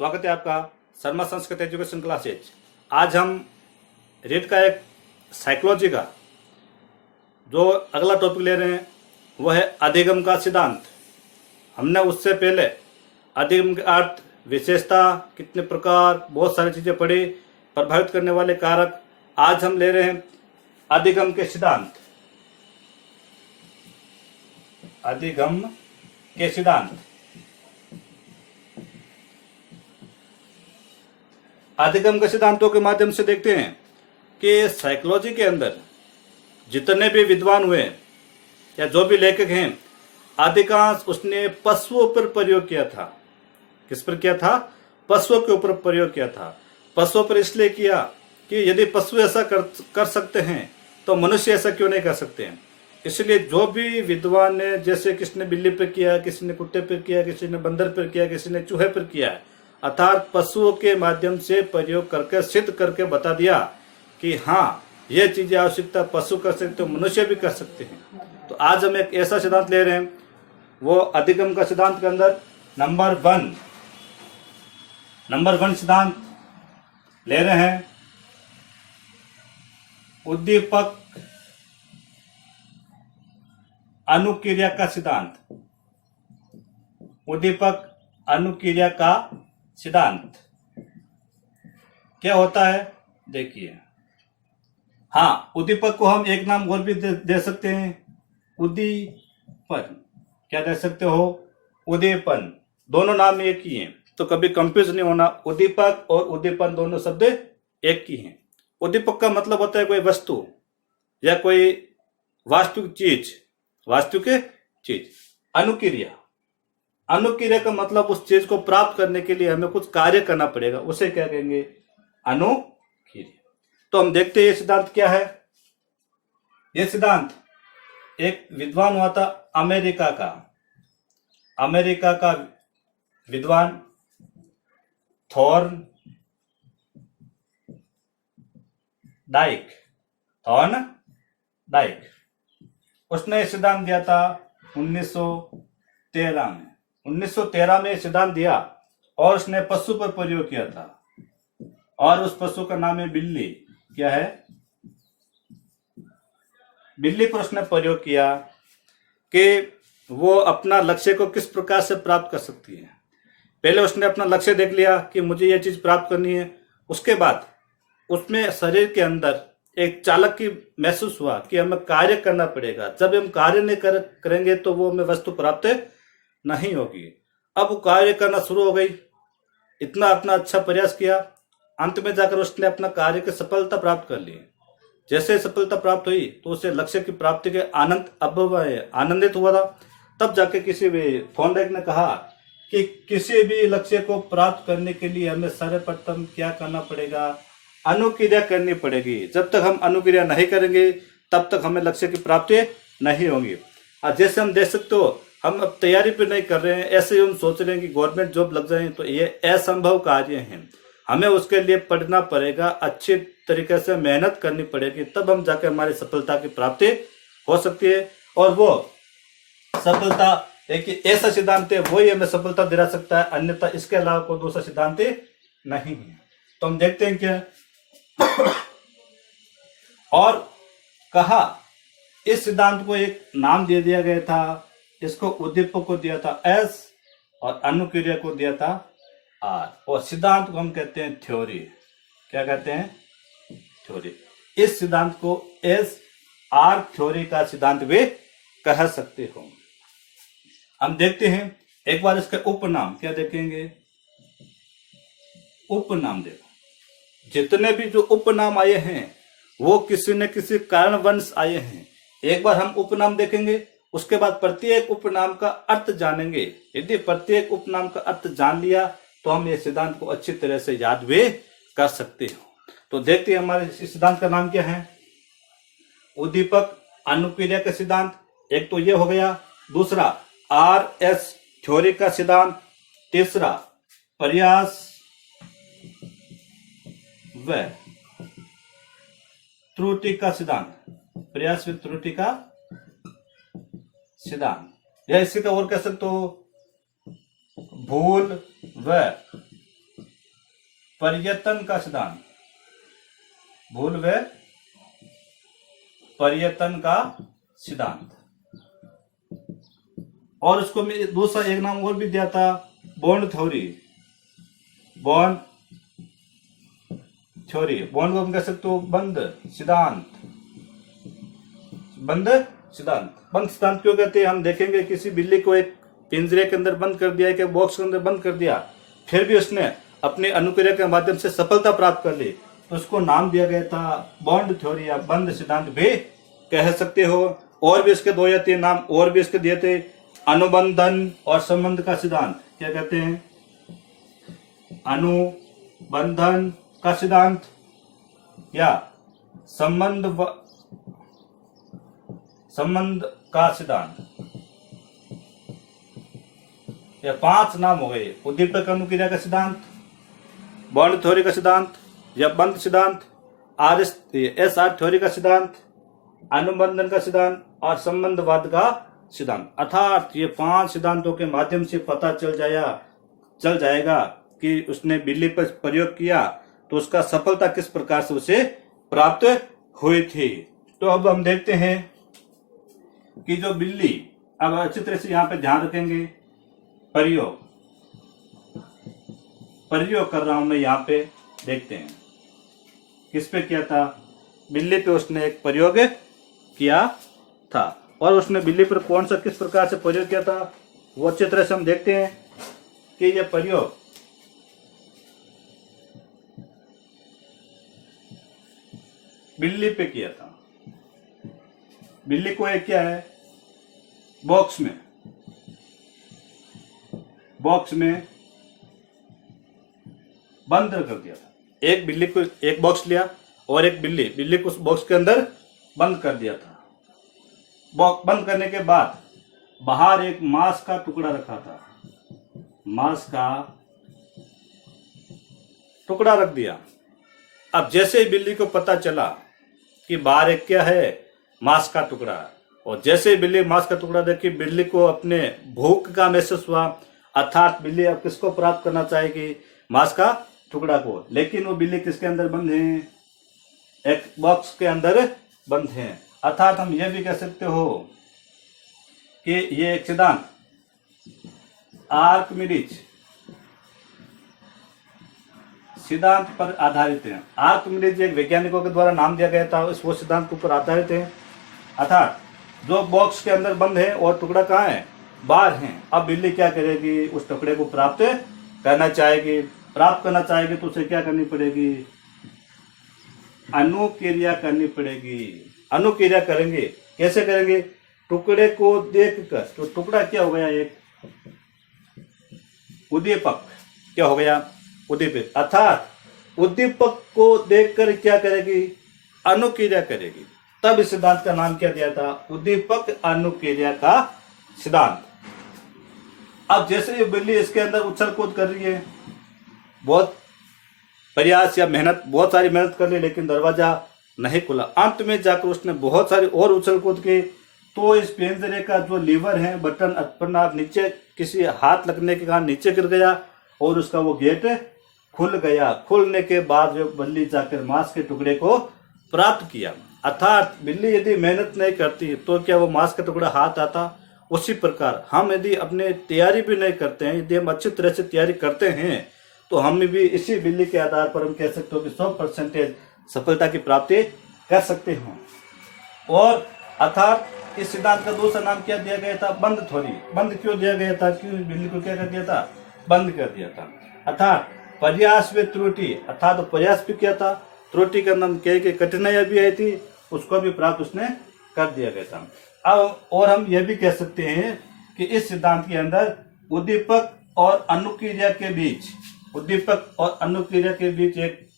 स्वागत है आपका शर्मा संस्कृत एजुकेशन क्लासेज। आज हम रीड का एक साइकोलॉजी का जो अगला टॉपिक ले रहे हैं वह है अधिगम का सिद्धांत। हमने उससे पहले अधिगम के अर्थ, विशेषता, कितने प्रकार, बहुत सारी चीजें पढ़ी, प्रभावित करने वाले कारक। आज हम ले रहे हैं अधिगम के सिद्धांत। अधिगम के सिद्धांत। अधिगम के सिद्धांतों के माध्यम से देखते हैं कि साइकोलॉजी के अंदर जितने भी विद्वान हुए या जो भी लेखक हैं, अधिकांश उसने पशुओं पर प्रयोग किया था। किस पर किया था? पशुओं के ऊपर प्रयोग किया था। पशुओं पर इसलिए किया कि यदि पशु ऐसा कर सकते हैं तो मनुष्य ऐसा क्यों नहीं कर सकते हैं। इसलिए जो भी विद्वान ने, जैसे किसी ने बिल्ली पर किया, किसी ने कुत्ते पर किया, किसी ने बंदर पर किया, किसी ने चूहे पर किया है, अर्थात पशुओं के माध्यम से प्रयोग करके सिद्ध करके बता दिया कि हाँ, ये चीजें आवश्यकता पशु कर सकते हो, मनुष्य भी कर सकते हैं। तो आज हम एक ऐसा सिद्धांत ले रहे हैं, वो अधिगम का सिद्धांत के अंदर नंबर वन सिद्धांत ले रहे हैं, उद्दीपक अनुक्रिया का सिद्धांत। उद्दीपक अनुक्रिया का सिद्धांत क्या होता है देखिए। हाँ, उद्दीपक को हम एक नाम और भी दे सकते हैं, उद्दीपन। क्या दे सकते हो? उद्दीपन। दोनों नाम एक ही हैं, तो कभी कंफ्यूज नहीं होना। उद्दीपक और उद्दीपन दोनों शब्द एक ही हैं। उद्दीपक का मतलब होता है कोई वस्तु या कोई वास्तविक चीज। अनुक्रिया का मतलब उस चीज को प्राप्त करने के लिए हमें कुछ कार्य करना पड़ेगा, उसे क्या कहेंगे? अनुक्रिया। तो हम देखते हैं ये सिद्धांत क्या है। ये सिद्धांत एक विद्वान हुआ था अमेरिका का विद्वान थॉर्नडाइक। उसने सिद्धांत दिया था 1913 में। 1913 में सिद्धांत दिया और उसने पशु पर प्रयोग किया था, और उस पशु का नाम है बिल्ली। क्या है? बिल्ली पर उसने प्रयोग किया कि वो अपना लक्ष्य को किस प्रकार से प्राप्त कर सकती है। पहले उसने अपना लक्ष्य देख लिया कि मुझे ये चीज प्राप्त करनी है। उसके बाद उसमें शरीर के अंदर एक चालक की महसूस हुआ कि हमें कार्य करना पड़ेगा। जब हम कार्य नहीं करेंगे तो वो हमें वस्तु प्राप्त नहीं होगी। अब वो कार्य करना शुरू हो गई, इतना अपना अच्छा प्रयास किया, अंत में जाकर उसने अपना कार्य की सफलता प्राप्त कर ली। जैसे सफलता प्राप्त हुई तो उसे लक्ष्य की प्राप्ति के आनंदित हुआ था। तब जाके किसी भी थॉर्नडाइक ने कहा कि किसी भी लक्ष्य को प्राप्त करने के लिए हमें सर्वप्रथम क्या करना पड़ेगा? अनुक्रिया करनी पड़ेगी। जब तक हम अनुक्रिया नहीं करेंगे तब तक हमें लक्ष्य की प्राप्ति नहीं होगी। जैसे हम देख सकते हो, हम अब तैयारी पे नहीं कर रहे हैं, ऐसे हम सोच रहे हैं कि गवर्नमेंट जॉब लग जाए, तो ये असंभव कार्य है। हमें उसके लिए पढ़ना पड़ेगा, अच्छी तरीके से मेहनत करनी पड़ेगी, तब हम जाके हमारी सफलता की प्राप्ति हो सकती है। और वो सफलता एक ऐसा सिद्धांत है, वो ही हमें सफलता दिला सकता है, अन्यथा इसके अलावा कोई दूसरा सिद्धांत नहीं है। तो हम देखते हैं क्या और कहा, इस सिद्धांत को एक नाम दे दिया गया था। इसको उद्दीपक को दिया था एस और अनुक्रिया को दिया था आर, और सिद्धांत को हम कहते हैं थ्योरी। क्या कहते हैं? थ्योरी। इस सिद्धांत को एस आर थ्योरी का सिद्धांत भी कह सकते हो। हम देखते हैं एक बार इसके उपनाम क्या देखेंगे। उपनाम देखो, जितने भी जो उपनाम आए हैं वो किसी न किसी कारणवश आए हैं। एक बार हम उपनाम देखेंगे, उसके बाद प्रत्येक उपनाम का अर्थ जानेंगे। यदि प्रत्येक उपनाम का अर्थ जान लिया तो हम ये सिद्धांत को अच्छी तरह से याद भी कर सकते हो। तो देखते हैं हमारे इस सिद्धांत का नाम क्या है। उद्दीपक अनुक्रिया का सिद्धांत एक तो ये हो गया। दूसरा RS थ्योरी का सिद्धांत। तीसरा प्रयास व त्रुटि का सिद्धांत। प्रयास व त्रुटि का सिद्धांत, या इसी का और कह सकते हो भूल व पर्यतन का सिद्धांत, भूल व पर्यतन का सिद्धांत। और उसको मैं दूसरा एक नाम और भी दिया था, bond theory. Bond theory, bond को हम कह सकते हो बंध सिद्धांत। बंध सिद्धांत, बंद सिद्धांत क्यों कहते हैं? हम देखेंगे किसी बिल्ली को एक पिंजरे के अंदर बंद कर दिया, एक बॉक्स के अंदर बंद कर दिया, फिर भी उसने अपनी अनुक्रिया के माध्यम से सफलता प्राप्त कर ली, तो उसको नाम दिया गया था बॉन्ड थ्योरी या बंद सिद्धांत भी कह सकते हो। और भी इसके 2 या 3 नाम और भी इसके दिए थे, अनुबंधन और संबंध का सिद्धांत। क्या कहते हैं? अनुबंधन का सिद्धांत या संबंध का सिद्धांत। या 5 नाम हो गए, उद्दीपक अनुक्रिया का सिद्धांत, बॉन्ड थ्योरी का सिद्धांत या बंध सिद्धांत, SR थ्योरी का सिद्धांत, अनुबंधन का सिद्धांत और संबंधवाद का सिद्धांत। अर्थात ये 5 सिद्धांतों के माध्यम से पता चल जाएगा कि उसने बिल्ली पर प्रयोग किया तो उसका सफलता किस प्रकार से उसे प्राप्त हुई थी। तो अब हम देखते हैं कि जो बिल्ली, अब अच्छी तरह से यहाँ पे ध्यान रखेंगे, प्रयोग कर रहा हूं मैं यहाँ पे, देखते हैं किस पे किया था। बिल्ली पे उसने एक प्रयोग किया था और उसने बिल्ली पर कौन सा किस प्रकार से प्रयोग किया था वो अच्छी तरह से हम देखते हैं कि यह प्रयोग बिल्ली पे किया था। बिल्ली को एक क्या है, बॉक्स में बंद कर दिया था। एक बिल्ली को एक बॉक्स लिया और एक बिल्ली को उस बॉक्स के अंदर बंद कर दिया था। बंद करने के बाद बाहर एक मांस का टुकड़ा रखा था, मांस का टुकड़ा रख दिया। अब जैसे ही बिल्ली को पता चला कि बाहर एक क्या है, मांस का टुकड़ा, और जैसे ही बिल्ली मांस का टुकड़ा देखी, बिल्ली को अपने भूख का महसूस हुआ। अर्थात बिल्ली अब किसको प्राप्त करना चाहेगी? मांस का टुकड़ा को। लेकिन वो बिल्ली किसके अंदर बंद है? एक बॉक्स के अंदर बंद है। अर्थात हम यह भी कह सकते हो कि ये एक सिद्धांत आर्किमिडीज सिद्धांत पर आधारित है। आर्किमिडीज एक वैज्ञानिकों के द्वारा नाम दिया गया था, वो सिद्धांत के ऊपर आधारित है। अर्थात जो बॉक्स के अंदर बंद है और टुकड़ा कहाँ है? बाहर है। अब बिल्ली क्या करेगी? उस टुकड़े को प्राप्त करना चाहेगी। प्राप्त करना चाहेगी तो उसे क्या करनी पड़ेगी? अनुक्रिया करनी पड़ेगी। अनुक्रिया करेंगे, कैसे करेंगे? टुकड़े को देखकर, तो टुकड़ा क्या हो गया? एक उद्दीपक। क्या हो गया? उद्दीपक। अर्थात उद्दीपक को देखकर क्या करेगी? अनुक्रिया करेगी। तब इस सिद्धांत का नाम क्या दिया था? उद्दीपक अनुक्रिया का सिद्धांत। अब जैसे ये बिल्ली इसके अंदर उछल कूद कर रही है, बहुत प्रयास या मेहनत, बहुत सारी मेहनत कर ली, लेकिन दरवाजा नहीं खुला। अंत में जाकर उसने बहुत सारी और उछल कूद की, तो इस पिंजरे का जो लीवर है, बटन अपना नीचे किसी हाथ लगने के कारण नीचे गिर गया और उसका वो गेट खुल गया। खुलने के बाद जो बिल्ली जाकर मांस के टुकड़े को प्राप्त किया। अर्थात बिल्ली यदि मेहनत नहीं करती तो क्या वो मांस का टुकड़ा हाथ आता? उसी प्रकार हम यदि अपने तैयारी भी नहीं करते हैं, यदि हम अच्छी तरह से तैयारी करते हैं, तो हम भी इसी बिल्ली के आधार पर हम कह सकते हो कि 100% सफलता की प्राप्ति कर सकते हैं। और अर्थात इस सिद्धांत का दूसरा नाम क्या दिया गया था? बंद थ्योरी। बंद क्यों दिया गया था? क्यों बिल्ली को क्या कर दिया था? बंद कर दिया था। अर्थात प्रयास व त्रुटि, अर्थात प्रयास भी किया था, त्रुटि का नाम क्या कि कठिनाइयां भी आई थी, उसको भी प्राप्त उसने कर दिया गया था। अब और हम यह भी कह सकते हैं कि इस सिद्धांत के अंदर उद्दीपक और अनुक्रिया के बीच, उद्दीपक और अनुक्रिया के बीच एक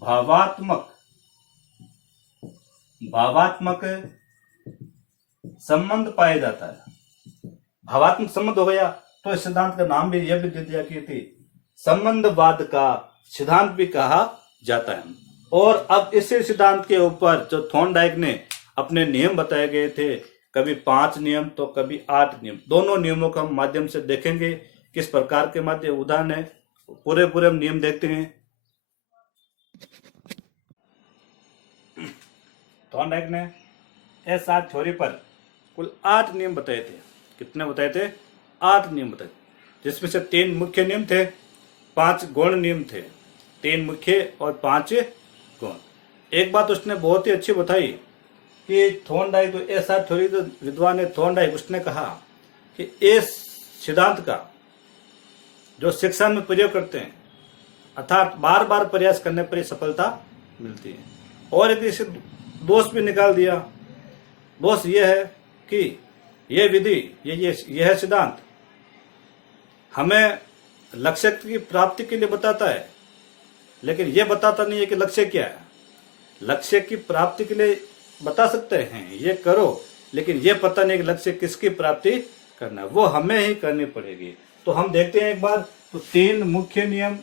भावात्मक संबंध पाया जाता है। भावात्मक संबंध हो गया तो इस सिद्धांत का नाम भी यह भी दे दिया कि थी संबंधवाद का सिद्धांत भी कहा जाता है। और अब इसी सिद्धांत के ऊपर जो थॉर्नडाइक ने अपने नियम बताए गए थे, कभी 5 नियम तो कभी 8 नियम, दोनों नियमों का माध्यम से देखेंगे किस प्रकार के माध्यम। उदाहरण है, पूरे हम नियम देखते हैं थॉर्नडाइक ने एसआर थ्योरी पर कुल 8 नियम बताए थे। कितने बताए थे? 8 नियम बताए, जिसमें से 3 मुख्य नियम थे, 5 गौण नियम थे। 3 मुख्य और 5 गौण। एक बात उसने बहुत ही अच्छी बताई कि थॉर्नडाइक, तो एसआर थ्योरी, तो विद्वान है थॉर्नडाइक, उसने कहा कि इस सिद्धांत का जो शिक्षा में प्रयोग करते हैं, अर्थात बार बार प्रयास करने पर ही सफलता मिलती है। और एक इसे दोष भी निकाल दिया। दोष यह है कि यह विधि, यह सिद्धांत हमें लक्ष्य की प्राप्ति के लिए बताता है, लेकिन यह बताता नहीं है कि लक्ष्य क्या है। लक्ष्य की प्राप्ति के लिए बता सकते हैं ये करो, लेकिन यह पता नहीं कि लक्ष्य किसकी प्राप्ति करना है, वो हमें ही करनी पड़ेगी। तो हम देखते हैं एक बार, तो 3 मुख्य नियम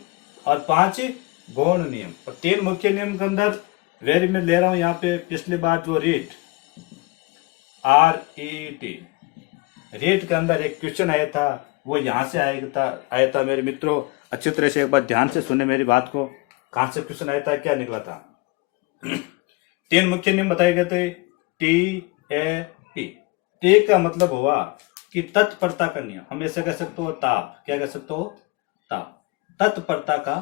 और 5 गौण नियम। और 3 मुख्य नियम के अंदर वेरी में ले रहा हूं यहाँ पे, पिछली बार जो रीट, RET, रीट के अंदर एक क्वेश्चन आया था, वो यहाँ से आया था मेरे मित्रों। अच्छी तरह से एक बार ध्यान से सुने मेरी बात को, कहां से क्वेश्चन आया था, क्या निकला था। 3 मुख्य नियम बताए गए थे, TAP। टी का मतलब हुआ कि तत्परता का नियम। हम ऐसे कह सकते हो ताप, क्या कह सकते हो, ताप, तत्परता का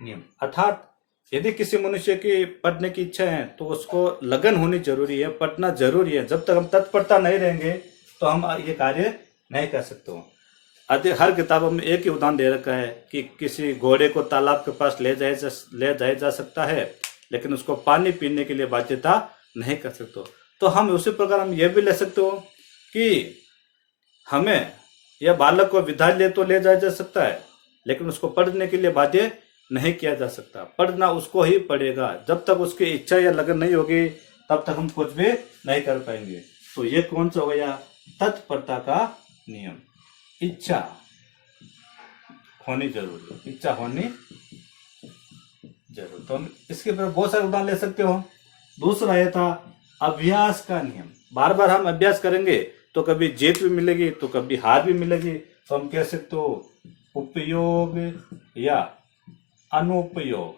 नियम। अर्थात यदि किसी मनुष्य की पढ़ने की इच्छा है तो उसको लगन होनी जरूरी है, पढ़ना जरूरी है। जब तक हम तत्परता नहीं रहेंगे तो हम ये कार्य नहीं कर सकते हो। हर किताबों में एक ही उदाहरण दे रखा है कि किसी घोड़े को तालाब के पास ले जाया जा सकता है, लेकिन उसको पानी पीने के लिए बाध्यता नहीं कर सकते। तो हम उसी प्रकार हम ये भी ले सकते हो कि हमें या बालक को विद्यालय तो ले जाया जा सकता है, लेकिन उसको पढ़ने के लिए बाध्य नहीं किया जा सकता। पढ़ना उसको ही पड़ेगा। जब तक उसकी इच्छा या लगन नहीं होगी तब तक हम कुछ भी नहीं कर पाएंगे। तो ये कौन सा हो गया, तत्परता का नियम। इच्छा होनी जरूरी, इच्छा होनी जरूरी। तो हम इसके ऊपर बहुत सारे उदाहरण ले सकते हो। दूसरा यह था अभ्यास का नियम। बार बार हम अभ्यास करेंगे तो कभी जीत भी मिलेगी तो कभी हार भी मिलेगी। तो हम कह सकते हो उपयोग या अनुपयोग।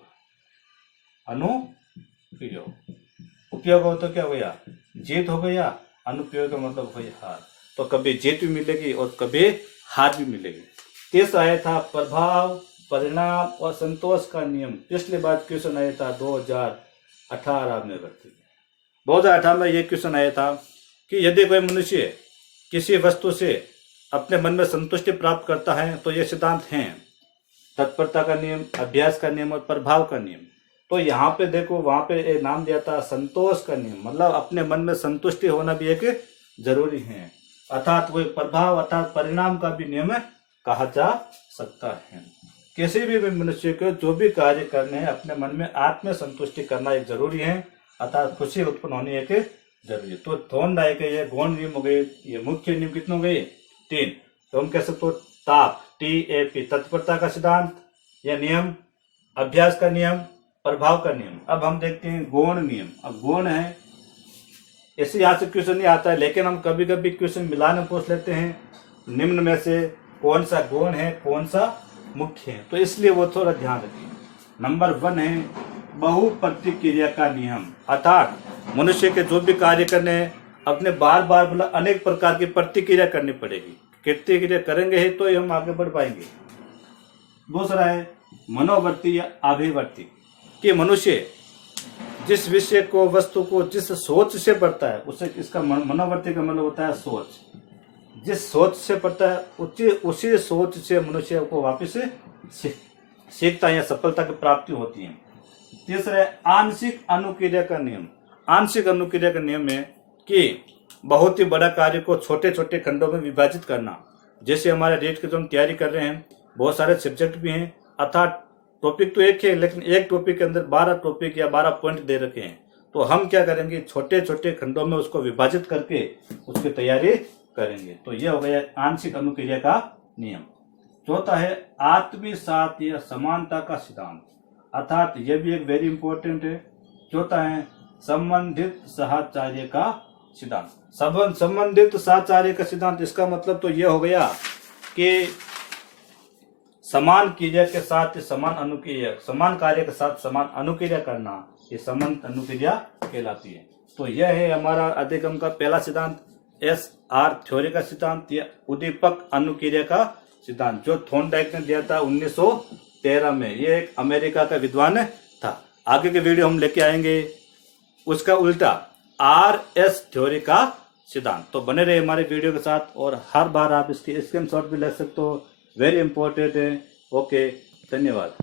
उपयोग हो तो क्या हो गया, जीत हो गया। अनुपयोग का मतलब हो हार। तो कभी जीत भी मिलेगी और कभी हार भी मिलेगी। तीसरा आया था प्रभाव, परिणाम और संतोष का नियम। पिछली बार क्वेश्चन आया था 2018 में। 2018 में ये क्वेश्चन आया था कि यदि कोई मनुष्य किसी वस्तु से अपने मन में संतुष्टि प्राप्त करता है तो ये सिद्धांत हैं, तत्परता का नियम, अभ्यास का नियम और प्रभाव का नियम। तो यहाँ पे देखो, वहां पे एक नाम दिया था संतोष का नियम, मतलब अपने मन में संतुष्टि होना भी एक जरूरी है। अर्थात वो प्रभाव अर्थात परिणाम का भी नियम कहा जा सकता है। किसी भी मनुष्य को जो भी कार्य करने हैं अपने मन में आत्म संतुष्टि करना एक जरूरी है, अर्थात खुशी उत्पन्न होनी एक जरूरी है। तो थॉर्नडाइक ये गौण नियम हो गए। ये मुख्य नियम कितने हो गए, 3। तो हम कह सकते हो ताप, TAP, तत्परता का सिद्धांत या नियम, अभ्यास का नियम, प्रभाव का नियम। अब हम देखते हैं गौण नियम। अब गौण है, ऐसे यहाँ से क्वेश्चन नहीं आता है, लेकिन हम कभी कभी क्वेश्चन मिलाने पूछ लेते हैं, निम्न में से कौन सा गौण है कौन सा मुख्य है। तो इसलिए वो थोड़ा ध्यान रखिए। नंबर 1 है बहुप्रतिक्रिया का नियम। अर्थात मनुष्य के जो भी कार्य करने हैं अपने बार बार मतलब अनेक प्रकार की प्रतिक्रिया करनी पड़ेगी। प्रतिक्रिया करेंगे ही तो हम आगे बढ़ पाएंगे। दूसरा है मनोवर्ती या अभिवर्ती, कि मनुष्य जिस विषय को, वस्तु को जिस सोच से पढ़ता है उसे, इसका मनोवर्ती का मतलब होता है सोच। जिस सोच से पढ़ता है उसी सोच से मनुष्य को वापस सीखता है या सफलता की प्राप्ति होती है। तीसरा है आंशिक अनुक्रिया का नियम। आंशिक अनुक्रिया का नियम है कि बहुत ही बड़ा कार्य को छोटे छोटे खंडों में विभाजित करना। जैसे हमारे रेट की जो हम तैयारी कर रहे हैं, बहुत सारे सब्जेक्ट भी हैं, अर्थात टॉपिक तो एक है लेकिन एक टॉपिक के अंदर 12 टॉपिक या 12 पॉइंट दे रखे हैं। तो हम क्या करेंगे, छोटे छोटे खंडों में उसको विभाजित करके उसकी तैयारी करेंगे। तो यह हो गया आंशिक अनुक्रिया का नियम। चौथा है आत्मसात या समानता का सिद्धांत, अर्थात यह भी एक वेरी इंपॉर्टेंट है। चौथा है संबंधित साहचर्य का सिद्धांत। संबंधित साहचर्य का सिद्धांत, इसका मतलब तो यह हो गया कि समान क्रिया के साथ समान अनुक्रिया, समान कार्य के साथ समान अनुक्रिया करना, ये समान अनुक्रिया कहलाती है। तो यह है हमारा अधिगम का पहला सिद्धांत, SR थ्योरी का सिद्धांत, या उद्दीपक अनुक्रिया का सिद्धांत, जो थॉर्नडाइक ने दिया था 1913 में। ये एक अमेरिका का विद्वान था। आगे के वीडियो हम लेके आएंगे उसका उल्टा RS थ्योरी का सिद्धांत। तो बने रहे हमारे वीडियो के साथ, और हर बार आप इसकी स्क्रीनशॉट भी ले सकते हो, वेरी इंपॉर्टेंट है। ओके, धन्यवाद।